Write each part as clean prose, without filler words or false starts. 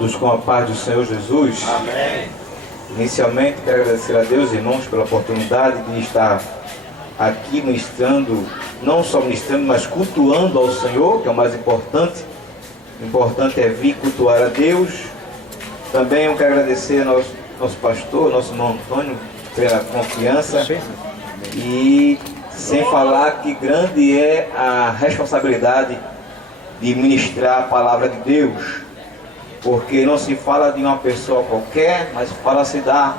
todos com a paz do Senhor Jesus. Amém. Inicialmente, quero agradecer a Deus, irmãos, pela oportunidade de estar aqui ministrando, não só ministrando, mas cultuando ao Senhor, que é o mais importante. O importante é vir cultuar a Deus. Também eu quero agradecer ao nosso pastor, nosso irmão Antônio, pela confiança. E sem falar que grande é a responsabilidade de ministrar a palavra de Deus. Porque não se fala de uma pessoa qualquer, mas fala-se da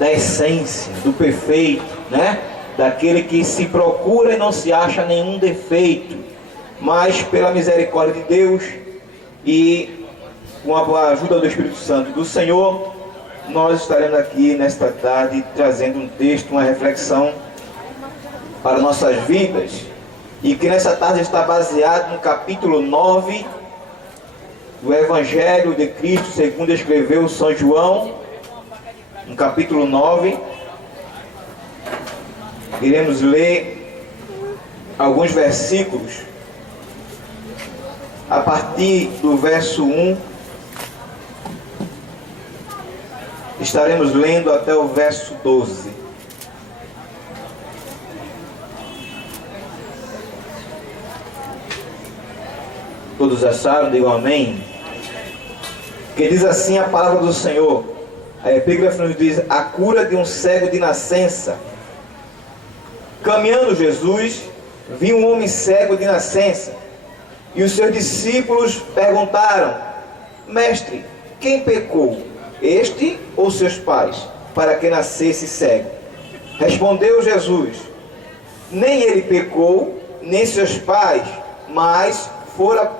essência, do perfeito, né? Daquele que se procura e não se acha nenhum defeito, mas pela misericórdia de Deus e com a ajuda do Espírito Santo do Senhor, nós estaremos aqui nesta tarde trazendo um texto, uma reflexão para nossas vidas, e que nessa tarde está baseado no capítulo 9 do Evangelho de Cristo segundo escreveu São João, no capítulo 9. Iremos ler alguns versículos a partir do verso 1. Estaremos lendo até o verso 12. Todos acharam? Digam amém. Que diz assim a palavra do Senhor. A epígrafe nos diz: a cura de um cego de nascença. Caminhando Jesus, viu um homem cego de nascença, e os seus discípulos perguntaram: Mestre, quem pecou, este ou seus pais, para que nascesse cego? Respondeu Jesus: nem ele pecou, nem seus pais, mas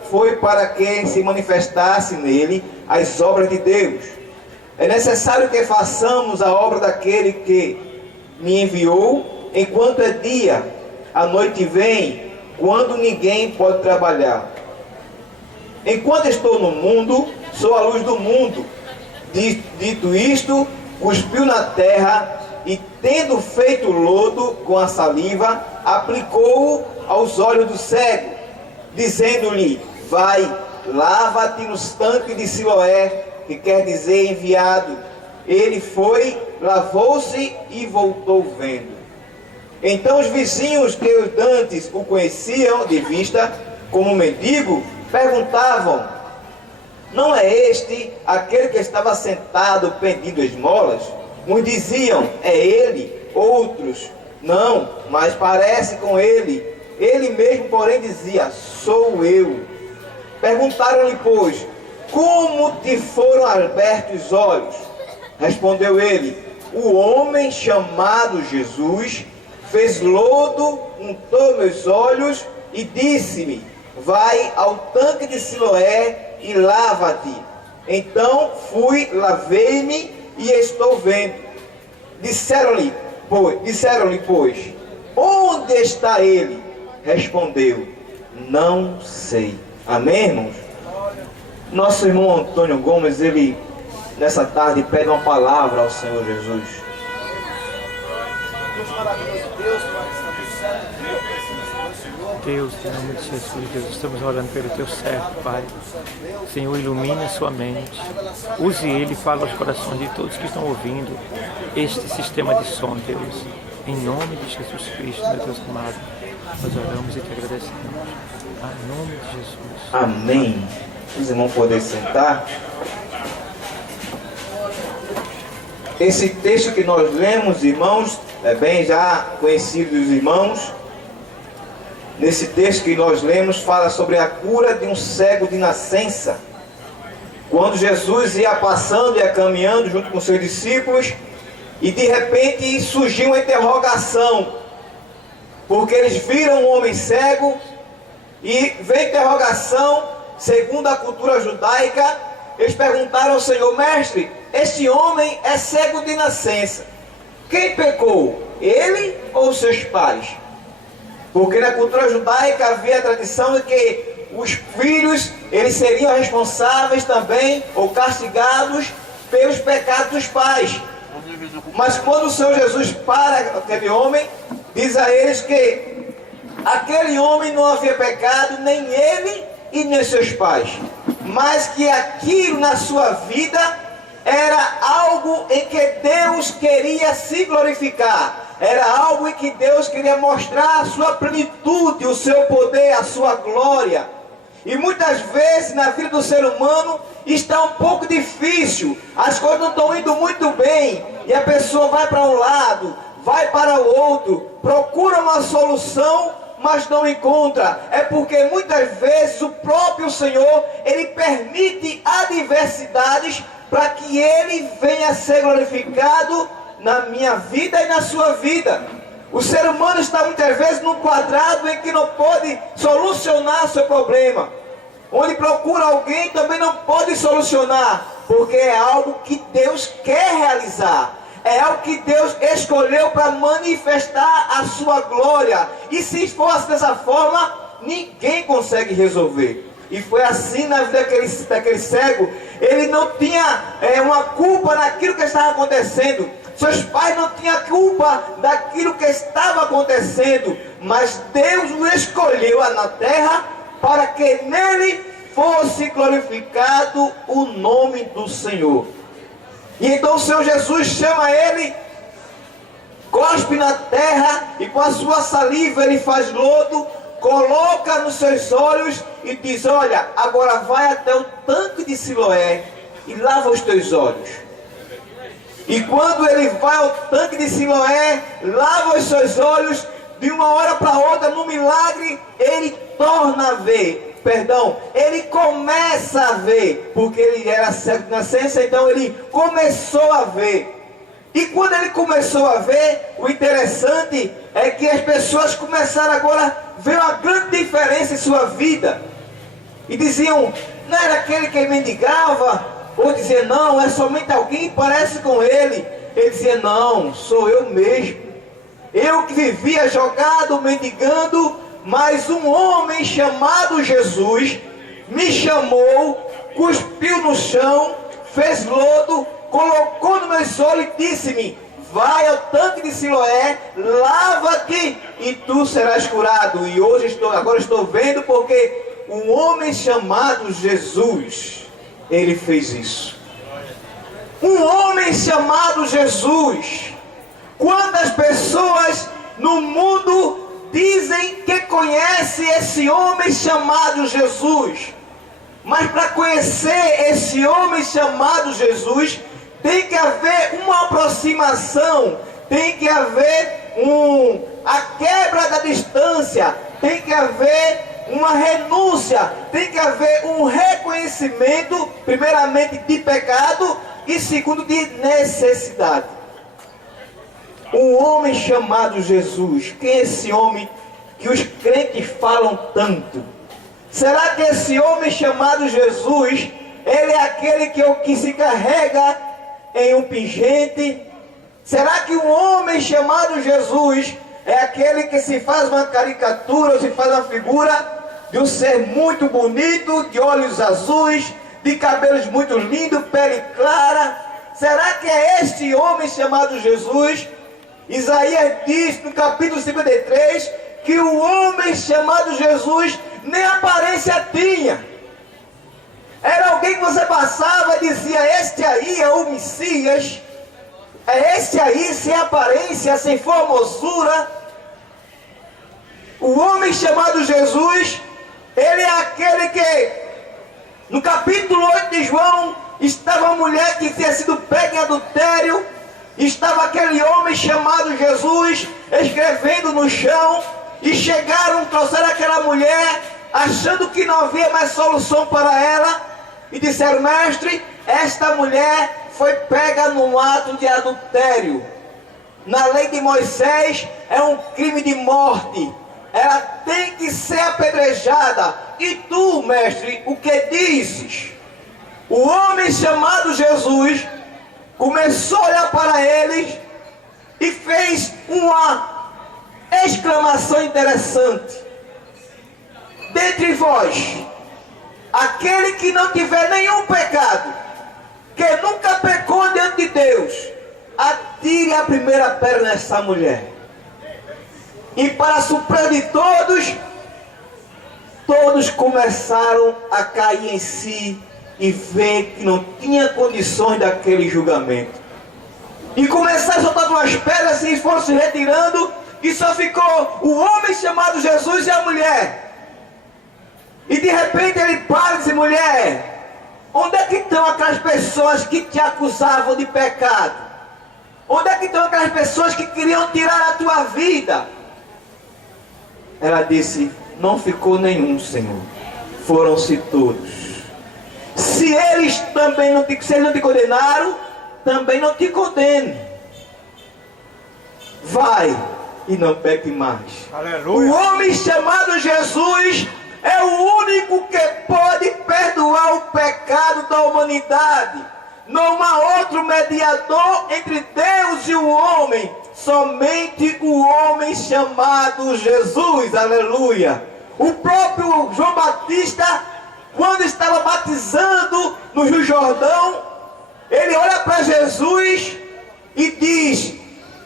foi para que se manifestasse nele as obras de Deus. É necessário que façamos a obra daquele que me enviou, enquanto é dia. A noite vem, quando ninguém pode trabalhar. Enquanto estou no mundo, sou a luz do mundo. Dito isto, cuspiu na terra e, tendo feito lodo com a saliva, aplicou-o aos olhos do cego, dizendo-lhe: vai, lava-te nos tanques de Siloé, que quer dizer enviado. Ele foi, lavou-se e voltou vendo. Então os vizinhos que dantes o conheciam de vista como mendigo, perguntavam: não é este aquele que estava sentado pedindo esmolas? Uns diziam: é ele. Outros: não, mas parece com ele. Ele mesmo, porém, dizia: sou eu. Perguntaram-lhe, pois: como te foram abertos os olhos? Respondeu ele: o homem chamado Jesus fez lodo, untou meus olhos e disse-me: vai ao tanque de Siloé e lava-te. Então fui, lavei-me e estou vendo. Disseram-lhe, pois, onde está ele? Respondeu: não sei. Amém, irmãos? Nosso irmão Antônio Gomes, ele nessa tarde pede uma palavra ao Senhor Jesus. Deus, em nome de Jesus, Deus, estamos orando pelo teu servo, Pai. Senhor, ilumine a sua mente. Use ele e fala aos corações de todos que estão ouvindo este sistema de som, Deus. Em nome de Jesus Cristo, meu Deus amado, nós oramos e te agradecemos. Em nome de Jesus. Amém. Os irmãos podem sentar. Esse texto que nós lemos, irmãos, é bem já conhecido dos irmãos. Nesse texto que nós lemos, fala sobre a cura de um cego de nascença. Quando Jesus ia passando, ia caminhando junto com seus discípulos, e de repente surgiu uma interrogação, porque eles viram um homem cego, e veio interrogação, segundo a cultura judaica. Eles perguntaram ao Senhor: mestre, este homem é cego de nascença, quem pecou, ele ou seus pais? Porque na cultura judaica havia a tradição de que os filhos, eles seriam responsáveis também, ou castigados, pelos pecados dos pais. Mas quando o Senhor Jesus para aquele homem, diz a eles que aquele homem não havia pecado, nem ele e nem seus pais, mas que aquilo na sua vida era algo em que Deus queria se glorificar. Era algo em que Deus queria mostrar a sua plenitude, o seu poder, a sua glória. E muitas vezes na vida do ser humano está um pouco difícil, as coisas não estão indo muito bem, e a pessoa vai para um lado, vai para o outro, procura uma solução, mas não encontra. É porque muitas vezes o próprio Senhor, Ele permite adversidades para que Ele venha a ser glorificado na minha vida e na sua vida. O ser humano está muitas vezes num quadrado em que não pode solucionar seu problema. Onde procura alguém também não pode solucionar, porque é algo que Deus quer realizar. É algo que Deus escolheu para manifestar a sua glória. E se fosse dessa forma, ninguém consegue resolver. E foi assim na vida daquele cego. Ele não tinha uma culpa naquilo que estava acontecendo. Seus pais não tinham culpa daquilo que estava acontecendo. Mas Deus o escolheu na terra para que nele fosse glorificado o nome do Senhor. E então o Senhor Jesus chama ele, cospe na terra e com a sua saliva ele faz lodo, coloca nos seus olhos e diz: olha, agora vai até o tanque de Siloé e lava os teus olhos. E quando ele vai ao tanque de Siloé, lava os seus olhos, de uma hora para outra, no milagre, ele torna a ver. Ele começa a ver, porque ele era cego de nascença, então ele começou a ver. E quando ele começou a ver, o interessante é que as pessoas começaram agora a ver uma grande diferença em sua vida. E diziam: não era aquele que mendigava? Ou dizia: não, é somente alguém que parece com ele. Ele dizia: não, sou eu mesmo. Eu que vivia jogado, mendigando, mas um homem chamado Jesus me chamou, cuspiu no chão, fez lodo, colocou nos meus olhos e disse-me: vai ao tanque de Siloé, lava-te e tu serás curado. E agora estou vendo, porque um homem chamado Jesus, ele fez isso. Um homem chamado Jesus. Quantas pessoas no mundo dizem que conhece esse homem chamado Jesus, mas para conhecer esse homem chamado Jesus, tem que haver uma aproximação, tem que haver a quebra da distância, tem que haver uma renúncia, tem que haver um reconhecimento, primeiramente de pecado e segundo de necessidade. Um homem chamado Jesus. Quem é esse homem que os crentes falam tanto? Será que esse homem chamado Jesus, ele é aquele que se carrega em um pingente? Será que um homem chamado Jesus é aquele que se faz uma caricatura, ou se faz uma figura de um ser muito bonito, de olhos azuis, de cabelos muito lindos, pele clara? Será que é este homem chamado Jesus? Isaías diz no capítulo 53 que o homem chamado Jesus nem aparência tinha. Era alguém que você passava e dizia: este aí é o Messias, é este aí sem aparência, sem formosura. O homem chamado Jesus, ele é aquele que no capítulo 8 de João estava a mulher que tinha sido pega em adultério. Estava aquele homem chamado Jesus escrevendo no chão, e trouxeram aquela mulher, achando que não havia mais solução para ela, e disseram: mestre, esta mulher foi pega num ato de adultério. Na lei de Moisés é um crime de morte, ela tem que ser apedrejada. E tu, mestre, o que dizes? O homem chamado Jesus começou a olhar para eles e fez uma exclamação interessante: dentre vós, aquele que não tiver nenhum pecado, que nunca pecou diante de Deus, atire a primeira pedra nessa mulher. E para surpresa de todos, todos começaram a cair em si e vê que não tinha condições daquele julgamento. E começaram a soltar umas pedras e foram se retirando, e só ficou o homem chamado Jesus e a mulher. E de repente ele para e diz: mulher, onde é que estão aquelas pessoas que te acusavam de pecado? Onde é que estão aquelas pessoas que queriam tirar a tua vida? Ela disse: não ficou nenhum, Senhor. Foram-se todos. Se eles também não te condenaram, também não te condeno. Vai e não peque mais. Aleluia. O homem chamado Jesus é o único que pode perdoar o pecado da humanidade. Não há outro mediador entre Deus e o homem, somente o homem chamado Jesus. Aleluia. O próprio João Batista, quando estava batizando no Rio Jordão, ele olha para Jesus e diz: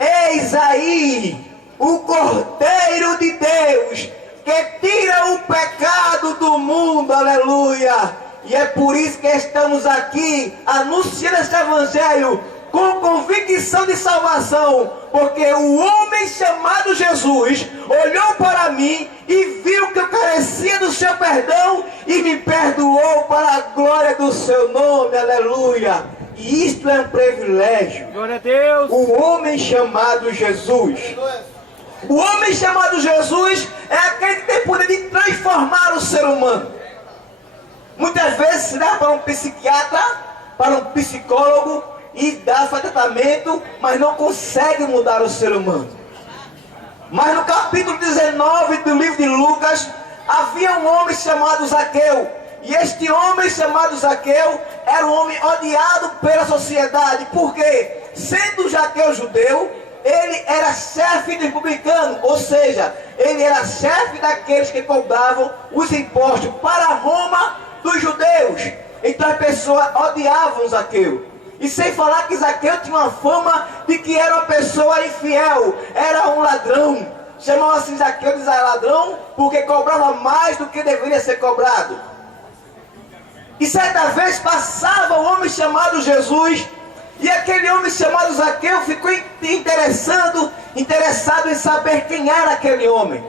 eis aí o Cordeiro de Deus que tira o pecado do mundo. Aleluia. E é por isso que estamos aqui anunciando este evangelho com convicção de salvação, porque o homem chamado Jesus olhou para mim e viu que eu carecia do seu perdão e me perdoou para a glória do seu nome. Aleluia. E isto é um privilégio. Glória a Deus. O homem chamado Jesus. O homem chamado Jesus é aquele que tem poder de transformar o ser humano. Muitas vezes se dá para um psiquiatra, para um psicólogo, e dá tratamento, mas não consegue mudar o ser humano. Mas no capítulo 19 do livro de Lucas, havia um homem chamado Zaqueu. E este homem chamado Zaqueu era um homem odiado pela sociedade. Porque, sendo Zaqueu judeu, ele era chefe dos publicanos, ou seja, ele era chefe daqueles que cobravam os impostos para Roma dos judeus. Então as pessoas odiavam Zaqueu. E sem falar que Zaqueu tinha uma fama de que era uma pessoa infiel, era um ladrão. Chamavam-se Zaqueu de ladrão porque cobrava mais do que deveria ser cobrado. E certa vez passava um homem chamado Jesus, e aquele homem chamado Zaqueu ficou interessado em saber quem era aquele homem.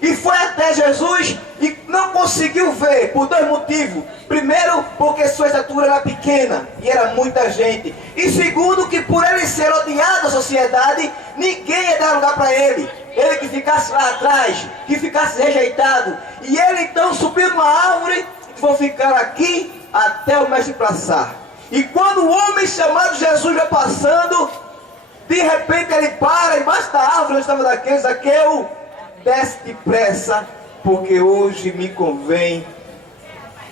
E foi até Jesus e não conseguiu ver, por dois motivos. Primeiro, porque sua estatura era pequena e era muita gente. E segundo, que por ele ser odiado da sociedade, ninguém ia dar lugar para ele. Ele que ficasse lá atrás, que ficasse rejeitado. E ele então subiu numa árvore e vou ficar aqui até o mestre passar. E quando o homem chamado Jesus vai passando, de repente ele para embaixo da árvore onde estava daquele Zaqueu. Desce depressa, porque hoje me convém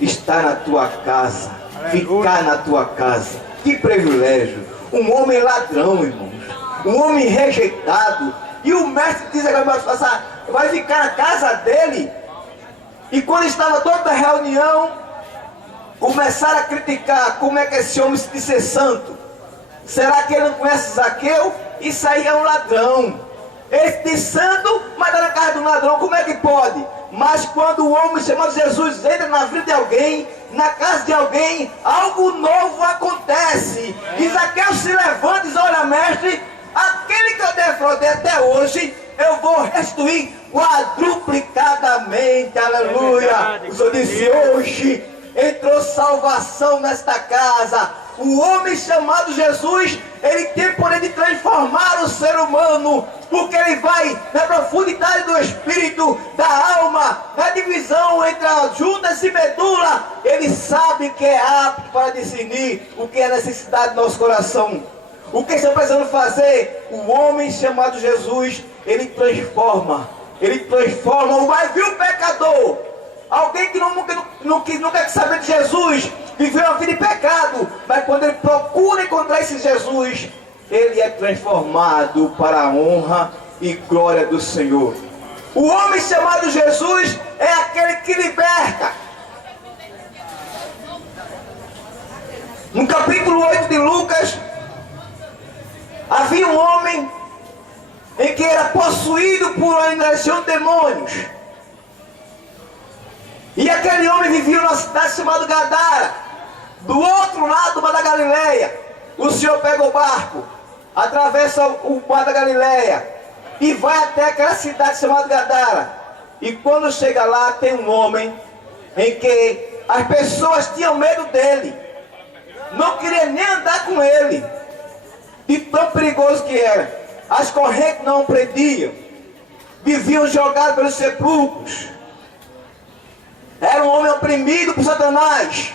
estar na tua casa, ficar na tua casa. Que privilégio! Um homem ladrão, irmãos, um homem rejeitado. E o mestre diz agora vai ficar na casa dele. E quando estava toda a reunião, começaram a criticar como é que esse homem se diz ser santo. Será que ele não conhece Zaqueu? Isso aí é um ladrão. Ele diz santo, mas está na casa do ladrão, como é que pode? Mas quando o homem chamado Jesus entra na vida de alguém, na casa de alguém, algo novo acontece. E Zaqueu se levanta e diz: olha, mestre, aquele que eu defraudei até hoje, eu vou restituir quadruplicadamente. Aleluia. O Senhor disse: hoje entrou salvação nesta casa. O homem chamado Jesus, ele tem poder de transformar o ser humano, porque ele vai na profundidade do espírito, da alma, na divisão entre as juntas e medula. Ele sabe que é apto para discernir o que é necessidade do nosso coração. O que estamos precisando fazer? O homem chamado Jesus, ele transforma o mais vil pecador. Alguém que não quer saber de Jesus, viveu uma vida de pecado, mas quando ele procura encontrar esse Jesus, ele é transformado para a honra e glória do Senhor. O homem chamado Jesus é aquele que liberta. No capítulo 8 de Lucas, havia um homem em que era possuído por uma legião de demônios. E aquele homem vivia numa cidade chamada Gadara. do outro lado do Mar da Galileia. O Senhor pega o barco, atravessa o Mar da Galileia e vai até aquela cidade chamada Gadara. E quando chega lá, tem um homem em que as pessoas tinham medo dele, não queriam nem andar com ele, de tão perigoso que era. As correntes não o prendiam, viviam jogados pelos sepulcros. Era um homem oprimido por Satanás.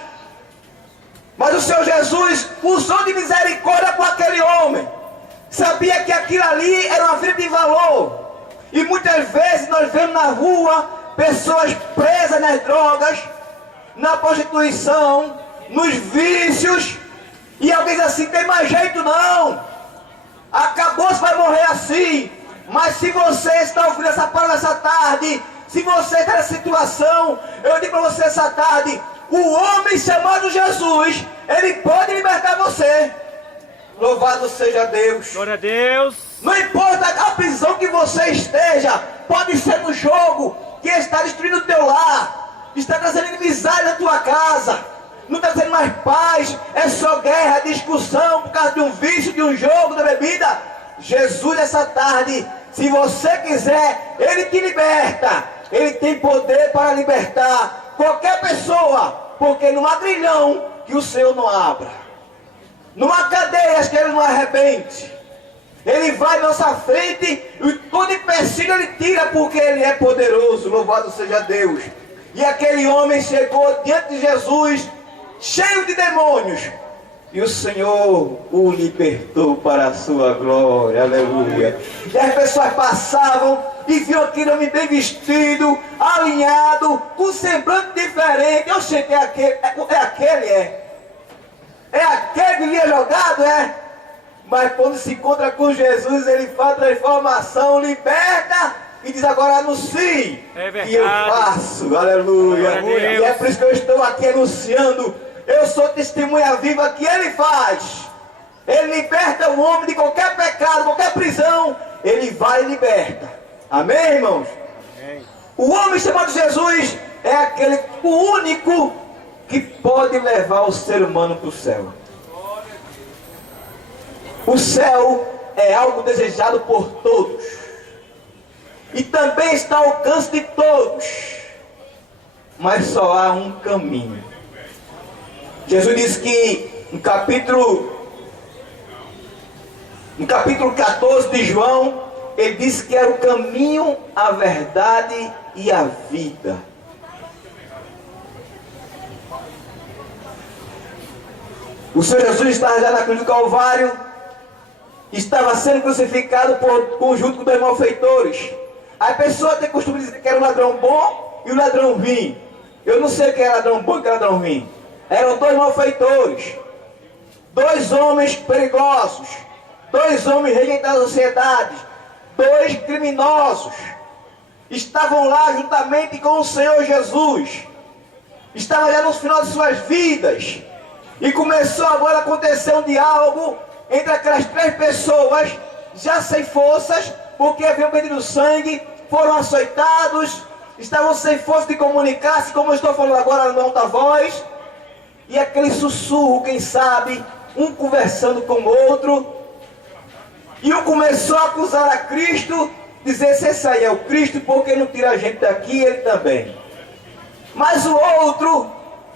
Mas o Senhor Jesus usou de misericórdia com aquele homem. Sabia que aquilo ali era uma vida de valor. E muitas vezes nós vemos na rua pessoas presas nas drogas, na prostituição, nos vícios. E alguém diz assim, tem mais jeito não. Acabou, você vai morrer assim. Mas se você está ouvindo essa palavra essa tarde, se você está nessa situação, eu digo para você essa tarde, o homem chamado Jesus, ele pode libertar você. Louvado seja Deus. Glória a Deus. Não importa a prisão que você esteja, pode ser no jogo que está destruindo o teu lar, está trazendo inimizade na tua casa, não está trazendo mais paz, é só guerra, discussão por causa de um vício, de um jogo, da bebida. Jesus essa tarde, se você quiser, ele te liberta. Ele tem poder para libertar qualquer pessoa, porque não há grilhão que o Senhor não abra, não há cadeias que ele não arrebente. Ele vai à nossa frente e todo empecilho ele tira, porque ele é poderoso. Louvado seja Deus. E aquele homem chegou diante de Jesus cheio de demônios, e o Senhor o libertou para a sua glória. Aleluia. E as pessoas passavam e viam aquele homem bem vestido, alinhado, com semblante diferente. Eu cheguei aquele, é aquele que vinha jogado, é? Mas quando se encontra com Jesus, ele faz transformação, liberta e diz, agora anuncie. É verdade. E eu faço, aleluia. E é por isso que eu estou aqui anunciando. Eu sou testemunha viva que ele faz. Ele liberta o homem de qualquer pecado, qualquer prisão. Ele vai e liberta. Amém, irmãos? Amém. O homem chamado Jesus é aquele, o único que pode levar o ser humano para o céu. O céu é algo desejado por todos. E também está ao alcance de todos. Mas só há um caminho. Jesus disse que no capítulo 14 de João, ele disse que era o caminho, a verdade e a vida. O Senhor Jesus estava já na cruz do Calvário, estava sendo crucificado junto com dois malfeitores. A pessoa tem costume de dizer que era um ladrão bom e um ladrão ruim. Eu não sei quem é ladrão bom e quem é ladrão ruim. Eram dois malfeitores, dois homens perigosos, dois homens rejeitados da sociedade, dois criminosos. Estavam lá juntamente com o Senhor Jesus. Estavam já no final de suas vidas. E começou agora a acontecer um diálogo entre aquelas três pessoas, já sem forças, porque haviam perdido sangue, foram açoitados, estavam sem força de comunicar-se, como eu estou falando agora no alta voz. E aquele sussurro, quem sabe, um conversando com o outro. E um começou a acusar a Cristo, dizer, se esse aí é o Cristo, porque não tira a gente daqui, ele também. Mas o outro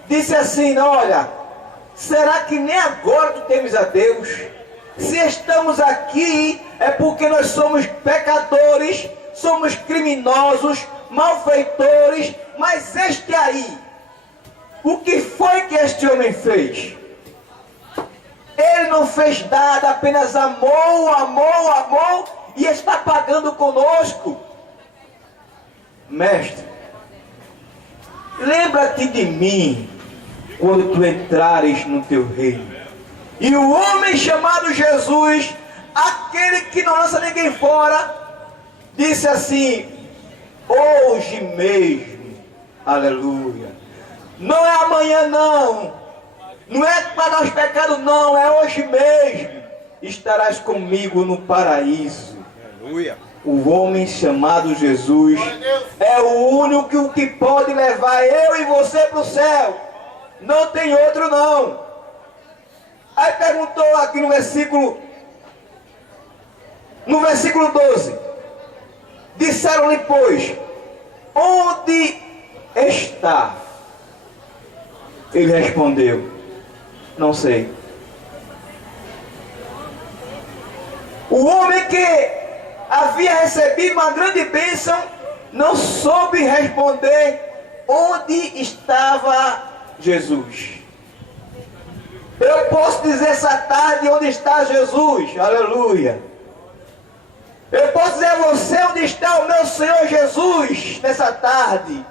disse assim, olha, será que nem agora tu temes a Deus? Se estamos aqui, é porque nós somos pecadores, somos criminosos, malfeitores, mas este aí, o que foi que este homem fez? Ele não fez nada, apenas amou e está pagando conosco. Mestre, lembra-te de mim quando tu entrares no teu reino. E o homem chamado Jesus, aquele que não lança ninguém fora, disse assim, hoje mesmo, aleluia. Não é amanhã não, não é para nós pecados não, é hoje mesmo. Estarás comigo no paraíso. Aleluia. O homem chamado Jesus é o único que pode levar eu e você para o céu. Não tem outro não. perguntou aqui no versículo 12. Disseram-lhe, pois, onde está? Ele respondeu, não sei. O homem que havia recebido uma grande bênção não soube responder onde estava Jesus. Eu posso dizer essa tarde onde está Jesus, aleluia. Eu posso dizer a você onde está o meu Senhor Jesus nessa tarde.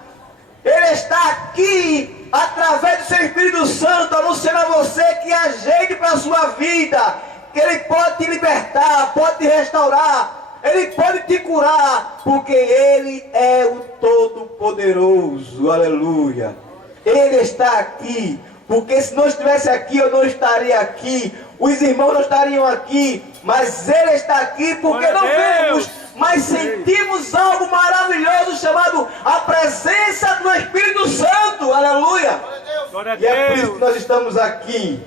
Ele está aqui através do seu Espírito Santo, anunciando a você que há jeito para a sua vida, que Ele pode te libertar, pode te restaurar, Ele pode te curar, porque Ele é o Todo-Poderoso, aleluia. Ele está aqui, porque se não estivesse aqui, eu não estaria aqui, os irmãos não estariam aqui, mas Ele está aqui porque não vemos, mas sentimos algo maravilhoso chamado a presença do Espírito Santo, aleluia. E é por isso que nós estamos aqui.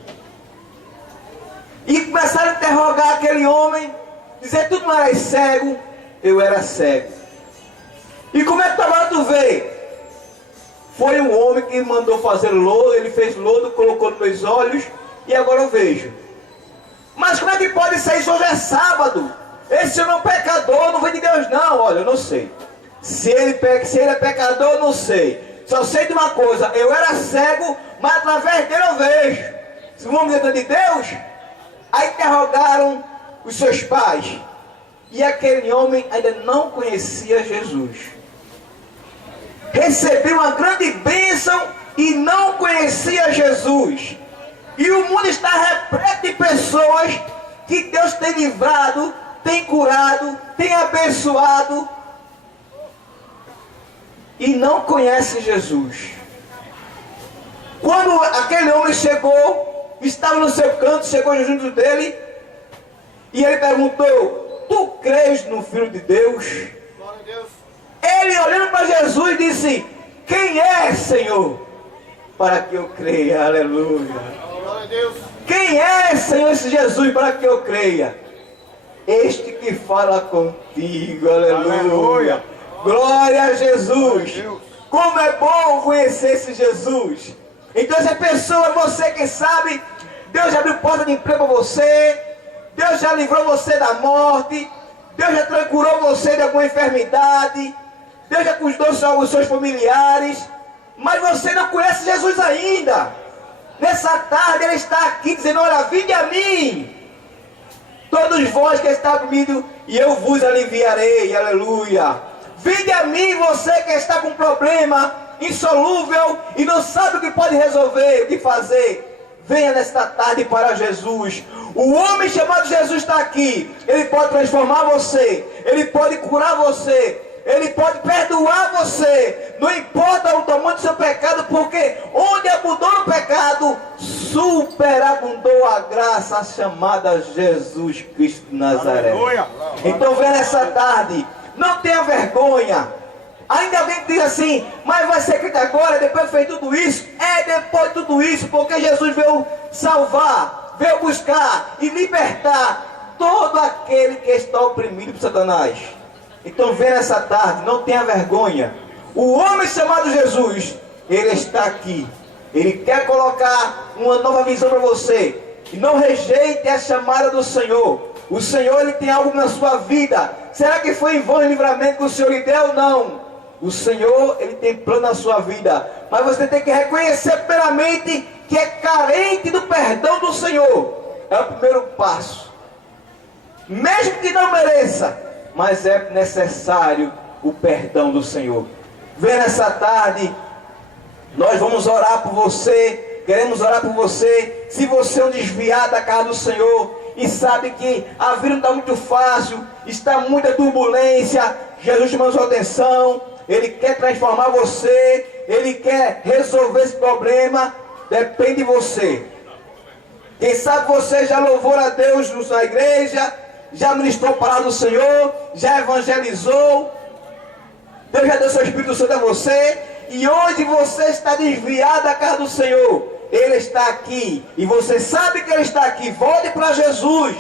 E começaram a interrogar aquele homem, dizer, tu não eras cego? Eu era cego. E como é que agora tu vê? Foi um homem que mandou fazer lodo, ele fez lodo, colocou nos meus olhos, e agora eu vejo. Mas como é que pode ser isso? Hoje é sábado. Esse homem é um pecador, não vem de Deus não. Olha, eu não sei. Se ele é pecador, eu não sei. Só sei de uma coisa, eu era cego, mas através dele eu vejo. Se o homem é de Deus, aí interrogaram os seus pais. E aquele homem ainda não conhecia Jesus. Recebeu uma grande bênção e não conhecia Jesus. E o mundo está repleto de pessoas que Deus tem livrado, tem curado, tem abençoado e não conhece Jesus. Quando aquele homem chegou, estava no seu canto, chegou junto dele e ele perguntou, tu crês no Filho de Deus? Ele olhando para Jesus disse, quem é, Senhor? Para que eu creia, aleluia. Quem é, Senhor, esse Jesus, para que eu creia? Este que fala contigo, aleluia. Glória a Jesus. Como é bom conhecer esse Jesus. Então essa pessoa, você que sabe, Deus já abriu porta de emprego para você, Deus já livrou você da morte, Deus já curou você de alguma enfermidade, Deus já cuidou dos seus familiares, mas você não conhece Jesus ainda. Nessa tarde Ele está aqui dizendo, olha, vinde a mim, todos vós que está comigo, e eu vos aliviarei, aleluia. Vinde a mim, você que está com problema insolúvel e não sabe o que pode resolver, o que fazer. Venha nesta tarde para Jesus. O homem chamado Jesus está aqui. Ele pode transformar você, Ele pode curar você, Ele pode perdoar você. Não importa o tamanho do seu pecado, porque onde abundou o pecado, superabundou a graça chamada Jesus Cristo de Nazaré. Aleluia. Então vem nessa tarde, não tenha vergonha. Ainda alguém que diz assim, mas vai ser crente agora, depois de fez tudo isso? É depois de tudo isso, porque Jesus veio salvar, veio buscar e libertar todo aquele que está oprimido por Satanás. Então vem nessa tarde, não tenha vergonha. O homem chamado Jesus, ele está aqui. Ele quer colocar uma nova visão para você. E não rejeite a chamada do Senhor. O Senhor, Ele tem algo na sua vida. Será que foi em vão o livramento que o Senhor lhe deu? Não. O Senhor, Ele tem plano na sua vida. Mas você tem que reconhecer primeiramente que é carente do perdão do Senhor. É o primeiro passo. Mesmo que não mereça, mas é necessário o perdão do Senhor. Vem nessa tarde, nós vamos orar por você, queremos orar por você. Se você é um desviado da casa do Senhor e sabe que a vida não está muito fácil, está muita turbulência, Jesus chamando sua atenção, Ele quer transformar você, Ele quer resolver esse problema, depende de você. Quem sabe você já louvou a Deus na igreja, já ministrou a palavra do Senhor, já evangelizou, Deus já deu seu Espírito Santo a você, e hoje você está desviado da casa do Senhor. Ele está aqui. E você sabe que Ele está aqui. Volte para Jesus.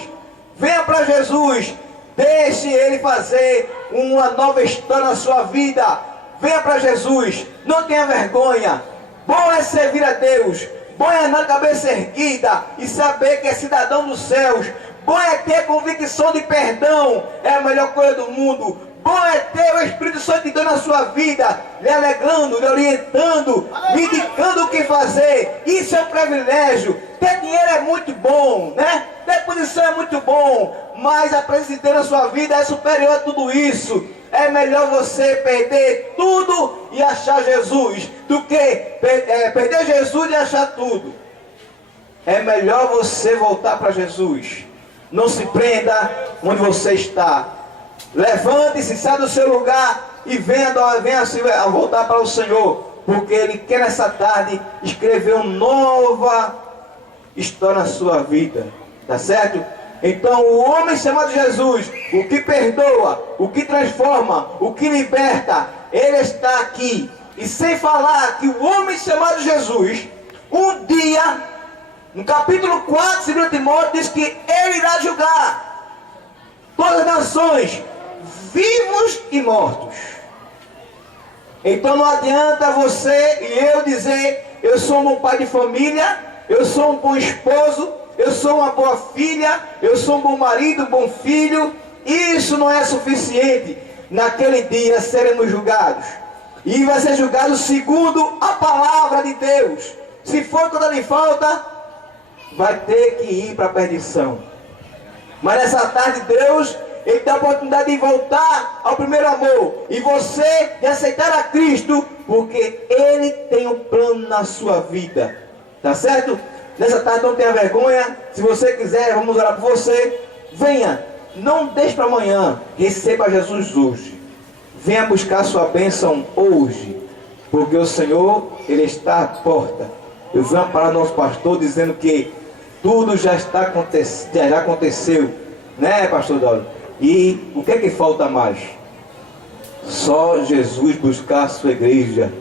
Venha para Jesus. Deixe Ele fazer uma nova história na sua vida. Venha para Jesus. Não tenha vergonha. Bom é servir a Deus. Bom é andar de cabeça erguida e saber que é cidadão dos céus. Bom é ter convicção de perdão. É a melhor coisa do mundo. Bom é ter o Espírito Santo de Deus na sua vida, lhe alegrando, lhe orientando, lhe indicando o que fazer. Isso é um privilégio. Ter dinheiro é muito bom, né? Ter posição é muito bom, mas a presença de Deus na sua vida é superior a tudo isso. É melhor você perder tudo e achar Jesus do que perder Jesus e achar tudo. É melhor você voltar para Jesus. Não se prenda onde você está. Levante-se, saia do seu lugar e venha a voltar para o Senhor, porque Ele quer nessa tarde escrever uma nova história na sua vida, tá certo? Então o homem chamado Jesus, o que perdoa, o que transforma, o que liberta, Ele está aqui. E sem falar que o homem chamado Jesus, um dia, no capítulo 4, 2 Timóteo, diz que Ele irá julgar todas as nações, vivos e mortos. Então não adianta você e eu dizer: eu sou um bom pai de família, eu sou um bom esposo, eu sou uma boa filha, eu sou um bom marido, um bom filho. Isso não é suficiente. Naquele dia seremos julgados, e vai ser julgado segundo a palavra de Deus. Se for toda de falta, vai ter que ir para a perdição. Mas nessa tarde Deus, Ele dá a oportunidade de voltar ao primeiro amor. E você de aceitar a Cristo, porque Ele tem um plano na sua vida. Tá certo? Nessa tarde não tenha vergonha. Se você quiser, vamos orar por você. Venha. Não deixe para amanhã. Receba Jesus hoje. Venha buscar sua bênção hoje. Porque o Senhor, Ele está à porta. Eu vi uma palavra do nosso pastor dizendo que tudo já aconteceu. Né, pastor Dório? E o que é que falta mais? Só Jesus buscar a sua igreja.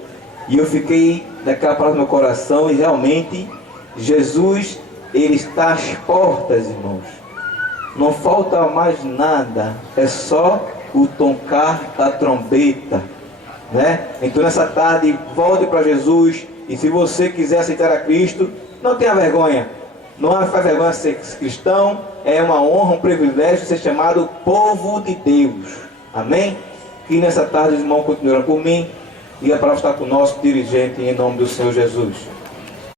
E eu fiquei naquela palavra no meu coração, e realmente Jesus, Ele está às portas, irmãos. Não falta mais nada, é só o tocar da trombeta, né? Então nessa tarde, volte para Jesus. E se você quiser aceitar a Cristo, não tenha vergonha. Não faz vergonha ser cristão. É uma honra, um privilégio ser chamado povo de Deus. Amém? Que nessa tarde os irmãos continuarão por mim. E a palavra está com o nosso dirigente, em nome do Senhor Jesus.